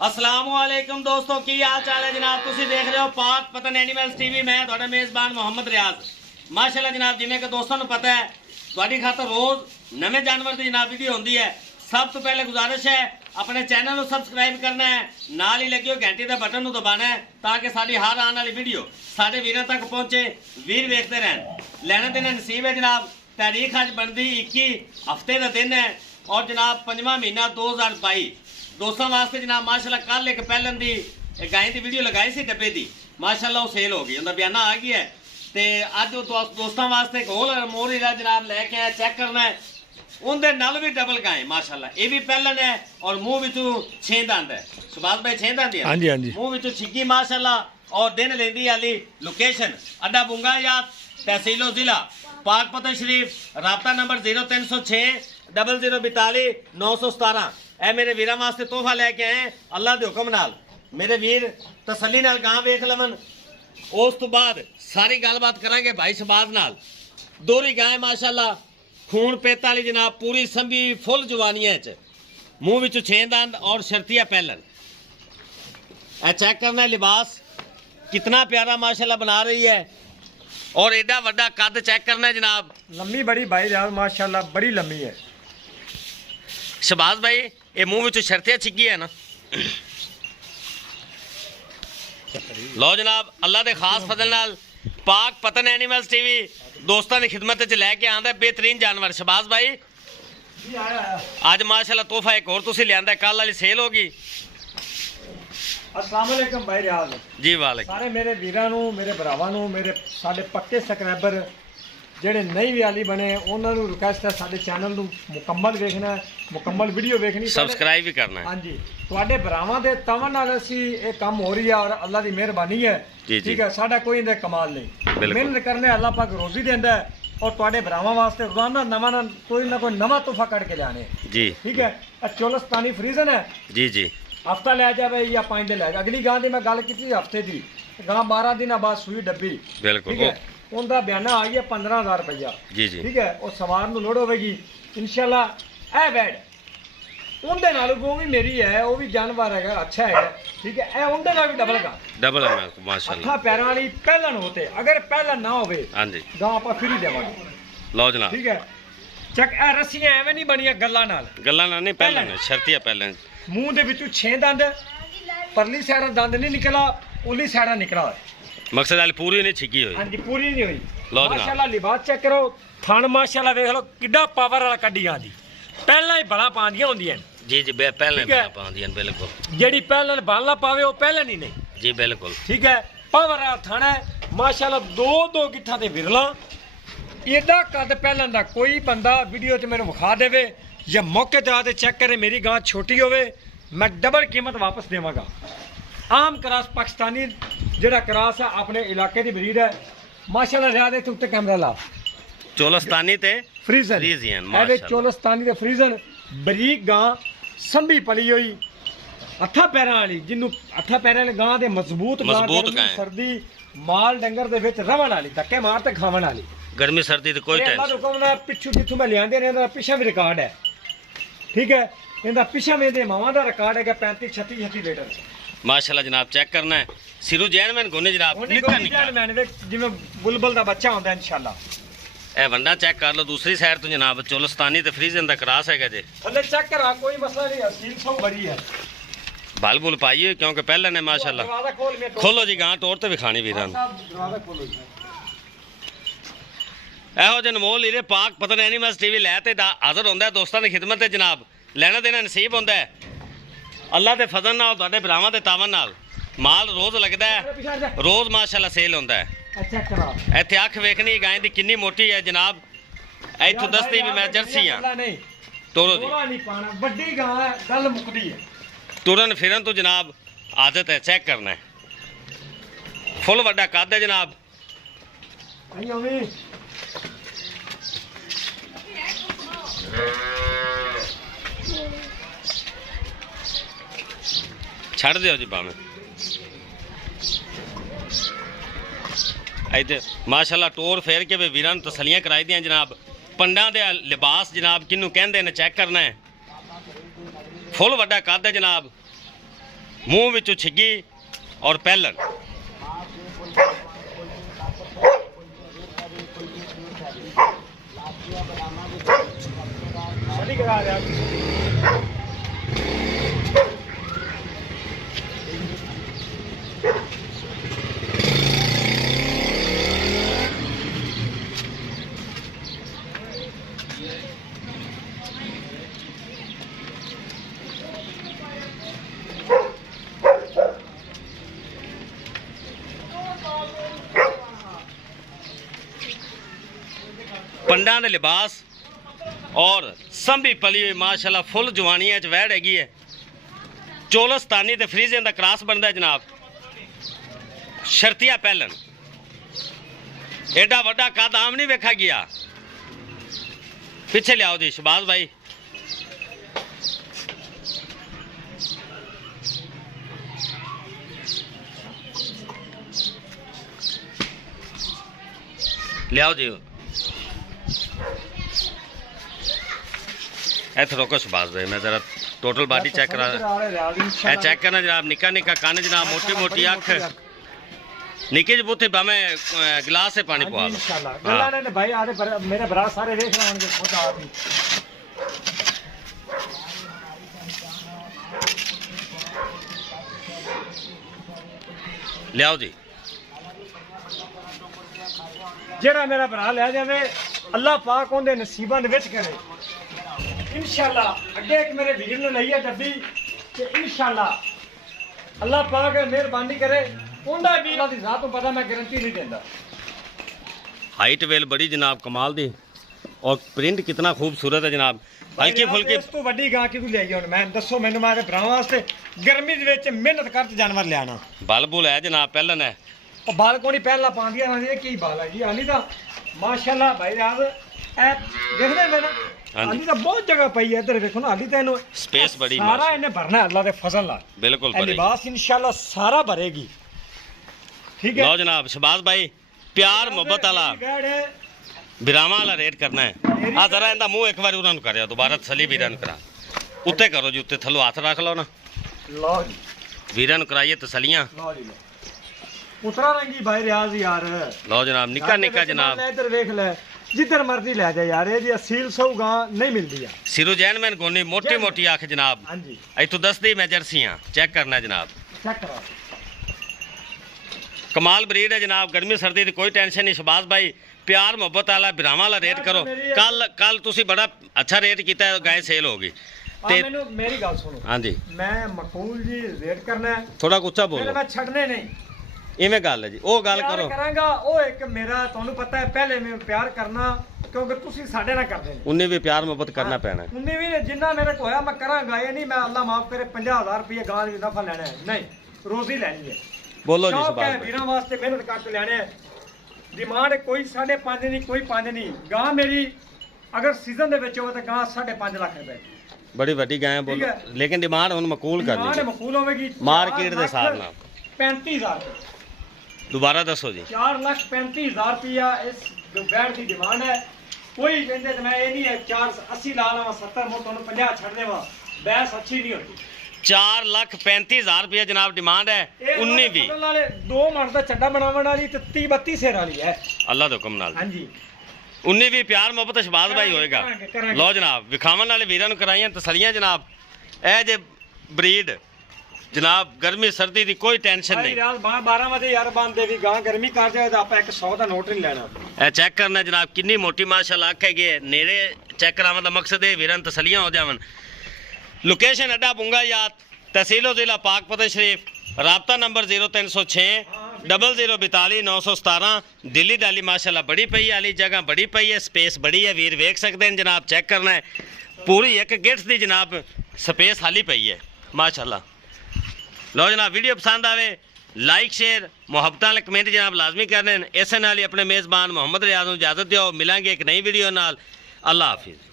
अस्सलामुअलैकुम दोस्तों, की हाल चाल है जनाब। तुसी देख रहे हो पाक पतन एनिमल्स टीवी। मैं थोड़ा मेज़बान मोहम्मद रियाज। माशाल्लाह जनाब, जिमें कि दोस्तों को पता है थोड़ी खातर रोज़ नवे जानवर की जनाब वीडियो होती है। सब तो पहले गुजारिश है अपने चैनल को सबसक्राइब करना है, नाल ही लगियो घंटी के बटन को दबाना है ताकि साड़ी हर आने वाली वीडियो साढ़े वीरों तक पहुँचे, वीर वेखते रहन। लेना देना नसीब है जनाब। तारीख अज बनती 21 हफ्ते का दिन है और जनाब 5वां महीना 2022। दोस्तों वास्ते जनाब माशाल्लाह कल एक पहलन दी गाय की वीडियो लगाई सी डब्बे की, माशाल्लाह वो सेल हो गई, उनका बयाना आ गया है। तो अज दोस्तों वास्ते एक होल मोर हीरा जनाब लैके आया, चेक करना है। उनके नाल भी डबल गाय माशाल्लाह, ये भी पहलन है और मुँह विचों 6 दंद है। सुभाष भाई 6 दंद है, हाँ जी मुँह विचों छिग्गी माशाल्लाह। और दिन लेंदी वाली लोकेशन अड्डा बुंगा याद, तहसीलो जिला पाक पतन शरीफ। राबता नंबर 0306 0042 917। ए मेरे वीर वास्ते तोहफा लैके आए अल्लाह के हुक्म नाल। मेरे वीर तसली नाल गां वेख लवन, उस तो बाद सारी गलबात करांगे भाई शबाज नाल। दोहरी गाय माशाल्लाह, खून पेता वाली जनाब, पूरी संभी फुल जवानियां च, मुंह विच 6 दंद और शर्तिया पहलन। ए चेक करना है लिबास कितना प्यारा माशाल्लाह बना रही है और एडा वड्डा कद चेक करना है जनाब। लम्मी बड़ी भाई यार माशाल्लाह, बड़ी लम्मी है। शबाज भाई ये मुंह विच शर्तिया छिगी है ना। लो जनाब, अल्लाह के खास फजल नाल पाक पतन एनिमल्स टीवी दोस्तों की खिदमत च लैके आंदा बेहतरीन जानवर। शबाज भाई अज माशाल्लाह तोहफा एक और तुसी लियांदा, कल वाली सेल होगी। अस्सलाम वालेकुम भाई रियाज जी वालेकुम। सारे मेरे वीरां नूं, मेरे भरावां नूं, मेरे साडे पक्के सबसक्राइबर ਜਿਹੜੇ ਨਹੀਂ ਵੀ ਆਲੀ ਬਣੇ ਉਹਨਾਂ ਨੂੰ ਰਿਕੁਐਸਟ ਹੈ ਸਾਡੇ ਚੈਨਲ ਨੂੰ ਮੁਕੰਮਲ ਵੇਖਣਾ, ਮੁਕੰਮਲ ਵੀਡੀਓ ਵੇਖਣੀ, ਸਬਸਕ੍ਰਾਈਬ ਵੀ ਕਰਨਾ ਹੈ। ਹਾਂਜੀ, ਤੁਹਾਡੇ ਭਰਾਵਾਂ ਦੇ ਤਵਨ ਨਾਲ ਅਸੀਂ ਇਹ ਕੰਮ ਹੋ ਰਹੀ ਹੈ ਔਰ ਅੱਲਾ ਦੀ ਮਿਹਰਬਾਨੀ ਹੈ। ਠੀਕ ਹੈ, ਸਾਡਾ ਕੋਈ ਇਹਦਾ ਕਮਾਲ ਨਹੀਂ, ਮਿਹਨਤ ਕਰਨੇ ਅੱਲਾ ਪਾਕ ਰੋਜ਼ੀ ਦਿੰਦਾ ਹੈ ਔਰ ਤੁਹਾਡੇ ਭਰਾਵਾਂ ਵਾਸਤੇ ਰੋਜ਼ਾਨਾ ਨਵਾਂ ਕੋਈ ਨਾ ਕੋਈ ਨਵਾਂ ਤੋਹਫਾ ਕੱਢ ਕੇ ਲਿਆਣੇ ਜੀ। ਠੀਕ ਹੈ, ਇਹ ਚੋਲਸਤਾਨੀ ਫਰੀਜ਼ਨ ਹੈ ਜੀ ਜੀ, ਹਫਤਾ ਲੈ ਜਾਵੇ ਜਾਂ 5 ਦਿਨ ਲੈ ਜਾ। ਅਗਲੀ ਗਾਂ ਦੀ ਮੈਂ ਗੱਲ ਕੀਤੀ ਹਫਤੇ ਦੀ, ਗਾਂ 12 ਦਿਨਾਂ ਬਾਅਦ ਸੂਈ ਡੱਬੀ। ਬਿਲਕੁਲ, ਠੀਕ ਹੈ, ਉਹਦਾ ਬਿਆਨਾ ਆ ਗਿਆ 15,000 ਰੁਪਇਆ। ਜੀ ਜੀ, ਠੀਕ ਹੈ, ਉਹ ਸਵਾਰ ਨੂੰ ਲੋੜ ਹੋਵੇਗੀ ਇਨਸ਼ਾਅੱਲਾ। ਇਹ ਬੈਡ ਉਹਦੇ ਨਾਲ ਉਹ ਵੀ ਮੇਰੀ ਹੈ, ਉਹ ਵੀ ਜਾਨਵਰ ਹੈਗਾ, ਅੱਛਾ ਹੈਗਾ। ਠੀਕ ਹੈ, ਇਹ ਉਹਦੇ ਨਾਲ ਵੀ ਡਬਲ ਹੈ ਮਾਸ਼ਾਅੱਲਾ। ਅੱਖਾਂ ਪੈਰਾਂ ਵਾਲੀ ਪਹਿਲਨ ਹੋਤੇ, ਅਗਰ ਪਹਿਲਨ ਨਾ ਹੋਵੇ ਹਾਂਜੀ ਗਾਂ ਆਪਾਂ ਫਿਰ ਹੀ ਦੇਵਾਂਗੇ। ਲਓ ਜਨਾਬ, ਠੀਕ ਹੈ, ਚੱਕ ਇਹ ਰੱਸੀਆਂ ਐਵੇਂ ਨਹੀਂ ਬਣੀਆਂ ਗੱਲਾਂ ਨਾਲ ਨਹੀਂ, ਪਹਿਲਾਂ ਸ਼ਰਤੀਆ ਪਹਿਲਾਂ। ਮੂੰਹ ਦੇ ਵਿੱਚੋਂ 6 ਦੰਦ, ਪਰਲੀ ਸਾਈਡ ਦੰਦ ਨਹੀਂ ਨਿਕਲਾ, ਉਲੀ ਸਾਈਡ ਨਿਕਲਾ ਹੋਇਆ। मकसद वाली पूरी नहीं छिगी हुई। हाँ जी, पूरी नहीं हुई। लो माशाल्लाह लिबास चेक करो, थान माशाल्लाह देख लो किड्डा पावर वाला कड्डियां दी, पहला ही बड़ा पांदियां होंदियां। जी जी, पहले बड़ा पांदियां बिल्कुल। जेडी पहले बाला पावे वो पहले नहीं नहीं। जी बिल्कुल, ठीक है, पावर वाला थाना है माशाल्लाह। दो गिट्ठा ते विरला एडा कद पहलन दा कोई बंदा वीडियो च मेरे विखा देवे या मौके ते आके चेक करे मेरी गां छोटी होवे, मैं डबल कीमत वापस देवांगा। आम क्रास पाकिस्तानी ਜਿਹੜਾ ਕਰਾਸ ਹੈ ਆਪਣੇ ਇਲਾਕੇ ਦੀ ਬਰੀਡ ਹੈ ਮਾਸ਼ਾਅੱਲਾ। ਰਿਆਦ ਇੱਥੇ ਉੱਤੇ ਕੈਮਰਾ ਲਾ, ਚੋਲਸਤਾਨੀ ਤੇ ਫਰੀਜ਼ਨ ਇਹਦੇ ਚੋਲਸਤਾਨੀ ਦੇ ਫਰੀਜ਼ਨ ਬਰੀਕ ਗਾਂ ਸੰਭੀ ਪਲੀ ਹੋਈ, ਅੱਠਾਂ ਪੈਰਾਂ ਵਾਲੀ, ਜਿਹਨੂੰ ਅੱਠਾਂ ਪੈਰਾਂ ਵਾਲੀ ਗਾਂ ਦੇ ਮਜ਼ਬੂਤ ਗਾਂ, ਸਰਦੀ ਮਾਲ ਡੰਗਰ ਦੇ ਵਿੱਚ ਰਵਣ ਵਾਲੀ, ਧੱਕੇ ਮਾਰ ਤੇ ਖਾਵਣ ਵਾਲੀ, ਗਰਮੀ ਸਰਦੀ ਤੇ ਕੋਈ ਟੈਨਸ਼ਨ ਨਹੀਂ। ਪਿੱਛੂ ਜਿੱਥੋਂ ਮੈਂ ਲਿਆਂਦੇ ਨੇ ਇਹਦਾ ਪਿੱਛਾ ਵੀ ਰਿਕਾਰਡ ਹੈ। ਠੀਕ ਹੈ, ਇਹਦਾ ਪਿੱਛਾ ਮੇਰੇ ਮਾਵਾਂ ਦਾ ਰਿਕਾਰਡ ਹੈਗਾ 35 36 ਲੀਟਰ माशाल्लाह जनाब। चेक करना है सिरू जैन मैन गोने जनाब, निक्का निक्का जिवें बुलबुल दा बच्चा होंदा इंशाल्लाह। ए वंडा चेक कर लो दूसरी साइड तो जनाब, चोलस्तानी ते फ्रीजन दा क्रॉस हैगा जे। थल्ले चेक करा, कोई मसला नहीं, असील सौ बड़ी है। बल बुल पाइए क्योंकि पहले ने माशाल्लाह। खोलो जी गां तोड़ ते विखानी वीरां नूं। ਇਹੋ ਜਿਹੇ ਅਨਮੋਲ ਹੀਰੇ ਪਾਕ ਪਤਨ ਐਨੀਮਲਸ ਟੀਵੀ ਲੈ ਤੇ ਹਾਜ਼ਰ ਹੁੰਦਾ ਦੋਸਤਾਂ ਦੀ ਖਿਦਮਤ ਤੇ ਜਨਾਬ। ਲੈਣਾ ਦੇਣਾ ਨਸੀਬ ਹੁੰਦਾ ਹੈ ਅੱਲਾ ਦੇ ਫਜ਼ਲ ਨਾਲ, ਤੁਹਾਡੇ ਭਰਾਵਾਂ ਦੇ ਤਾਵਨ ਨਾਲ। ਮਾਲ ਰੋਜ਼ ਲੱਗਦਾ ਹੈ, ਰੋਜ਼ ਮਾਸ਼ਾਅੱਲਾ ਸੇਲ ਹੁੰਦਾ ਹੈ। ਇੱਥੇ ਅੱਖ ਵੇਖਣੀ ਗਾਂ ਦੀ ਕਿੰਨੀ ਮੋਟੀ ਹੈ ਜਨਾਬ, ਇੱਥੋਂ ਦੱਸਦੀ ਵੀ ਮੈਂ ਜਰਸੀ ਹਾਂ। ਤੋਰੋ ਜੀ, ਵੱਡੀ ਗਾਂ ਹੈ, ਗੱਲ ਮੁੱਕਦੀ ਹੈ। ਤੁਰਨ ਫਿਰਨ ਤੋਂ ਜਨਾਬ ਆਦਤ ਹੈ, ਚੈੱਕ ਕਰਨਾ ਹੈ। ਫੁੱਲ ਵੱਡਾ ਕੱਦ ਹੈ ਜਨਾਬ। ਛੱਡ ਦਿਓ ਜੀ ਭਾਵੇਂ। ਇੱਥੇ ਮਾਸ਼ਾਅੱਲਾ ਟੋਰ ਫੇਰ ਕੇ ਵੀ ਵੀਰਾਂ ਨੂੰ ਤਸਲੀਆਂ ਕਰਾਈ ਦੀਆਂ ਜਨਾਬ। पंडा दे लिबास जनाब किन्नू कहंदे ने चेक करना है। फुल वड्डा कद है जनाब। मूँह विचों छिग्गी और पैलन। पंडा दे लिबास और संभी पली हुई माशाल्लाह फुल जवानिया च वैड़ हैगी है। चोलस्तानी ते फ्रीजियन दा क्रॉस बनता है जनाब। शर्तिया पैलन एडा वड्डा कद आम नहीं वेखा गया। पिछे लियाओ जी शहबाज भाई। लियाओ जी इतना रोको शहबाज भाई, मैं जरा टोटल बॉडी चेक करा चेक करना जनाब। निका निका कान जनाब, मोटी मोटी अख, निके जी बूथे बामे गिलास से पानी पवा लो भाई। आधे मेरे भरा सारे देख रहे होंगे खुद आदमी। लियाओ जी जेड़ा मेरा भरा ले जावे अल्लाह पाक उनके नसीबा दे विच करे इंशाअल्लाह। अगे एक मेरे वीर ने लई है डब्बी ते इंशाअल्लाह अल्लाह पाक मेहरबानी करे उनदा भी अल्लाह दी जात तो पता, मैं गारंटी नहीं देंदा। हाइट वेल बड़ी जनाब कमाल दी और प्रिंट कितना खूबसूरत है जनाब। हल्की फुल्की इस तो वड्डी गां की ले गया मैं दसो मैनू मारे भरावां वास्ते गर्मी दे विच मेहनत करके जानवर लियाना। बल बुल है जनाब, पहलन है ਉਹ ਬਾਲ ਕੋਣੀ ਪਹਿਲਾਂ ਪਾਉਂਦੀਆਂ ਨੇ। ਇਹ ਕੀ ਬਾਲ ਹੈ ਜੀ? ਹਾਲੀ ਤਾਂ ਮਾਸ਼ਾਅੱਲਾ ਭਾਈ ਰਾਜ ਇਹ ਦੇਖਦੇ ਨੇ ਨਾ, ਹਾਲੀ ਤਾਂ ਬਹੁਤ ਜਗ੍ਹਾ ਪਈ ਹੈ। ਇੱਧਰ ਵੇਖੋ ਨਾ, ਹਾਲੀ ਤਾਂ ਇਹਨੂੰ स्पेस बड़ी ਸਾਰਾ ਇਹਨੇ ਭਰਨਾ ਅੱਲਾ ਦੇ ਫਜ਼ਲ ਨਾਲ। बिल्कुल ਇਹ भरेगी। ਲਿਬਾਸ ਇਨਸ਼ਾਅੱਲਾ ਸਾਰਾ ਭਰੇਗੀ। ठीक है लो जनाब शहबाज भाई, प्यार मोहब्बत वाला बिरामा वाला रेट करना है। हाँ जरा इंदा मुंह एक बार उन्होंने कर दोबारा तसली वीरन करा। उत्ते करो जी, उत्ते थलो हाथ रख लो ना। लो जी वीरन कराइए तसलियां। लो जी उतरा रंगी भाई रियाज यार। लो जनाब निका निका जनाब। इधर देख ले, जिधर मर्जी ले जा यार। ये जी असील सौ गां नहीं मिलती है। सिरू जैन मैन गोनी मोटी मोटी आंख जनाब। हां जी इतों दस दी मैं जर्सी हाँ, चेक करना है जनाब। चेक करो, कमाल ब्रीड है जनाब। गर्मी सर्दी की कोई टेंशन नहीं। शहबाज भाई प्यार मोहब्बत वाला बिरामा वाला रेट करो। कल तुसी बड़ा अच्छा रेट किया है, गाय सेल होगी। मैनू मेरी गल सुनो। हाँ जी मैं मकबूल जी रेट करना है, थोड़ा उच्चा बोलो। मैं छड़ने नहीं। इवें गल है जी, वो गल करो। करांगा वो एक मेरा तुहानू पता है पहले मैं प्यार करना क्योंकि तुसी साडे नाल करदे ने। उन्हें भी प्यार मोहब्बत करना पैना है। उन्हें भी जिन्ना मेरे को होया मैं करांगा। ये नहीं मैं अल्लाह माफ करे 50,000 रुपये गां दी नफा लेना है, नहीं रोजी लेनी है। बोलो जी शौक शहबाज है भाई। वीरां वास्ते मेहनत करके लेने है। डिमांड कोई 5.5 नहीं, कोई 5 नहीं। गां मेरी अगर सीजन दे विच होवे तो गां 5.5 लाख रुपए बड़ी वड्डी गाय है, बोलो। लेकिन डिमांड हुन मकूल करनी डिमांड है, मकबूल होवेगी। मार्केट दे हिसाब नाल 35,000 दोबारा दसो जी। 4,35,000 रुपया इस बैट की डिमांड है। कोई कहते तो मैं ये नहीं है 480 ला लवा 70 मुझे तुहानू 50 छड़ देवा, बहस अच्छी नहीं होती। 4,35,000 रुपया जनाब डिमांड है। 19 भी 2 मन का चड्डा बनावन वाली ते 30-32 सेर वाली है अल्लाह दे हुक्म नाल। हां जी 19 भी प्यार मोहब्बत शहबाज भाई होएगा। करांगे। लो जनाब विखावन वाले वीरां नूं कराइयां तसलियां जनाब। ए जे ब्रीड जनाब गर्मी सर्दी की कोई टेंशन नहीं। रात 12 बजे यार बांधे भी गां गर्मी कर जाए तो आप 100 का नोट नहीं लेना। ए चेक करना जनाब कितनी मोटी माशाल्लाह अख हैगी है। नेड़े चेक करावन दा मकसद है वीरां तसलियां हो जावन। लोकेशन अड्डा बुंगा याद, तहसीलो जिला पाकपत शरीफ। राबता नंबर 0306 0042 917। दिल्ली डाली माशाल्लाह बड़ी पई है, आली जगह बड़ी पई है, स्पेस बड़ी है। वीर वेख सकते हैं जनाब, चेक करना है पूरी एक गिट्स दी जनाब स्पेस खाली पई है माशाल्लाह। लो जनाब वीडियो पसंद आवे लाइक शेयर मुहब्बत वाले कमेंट जनाब लाजमी करने। इस नाल ही अपने मेज़बान मोहम्मद रियाज नूं इजाजत दिओ। मिलांगे एक नई वीडियो नाल। अल्लाह हाफिज़।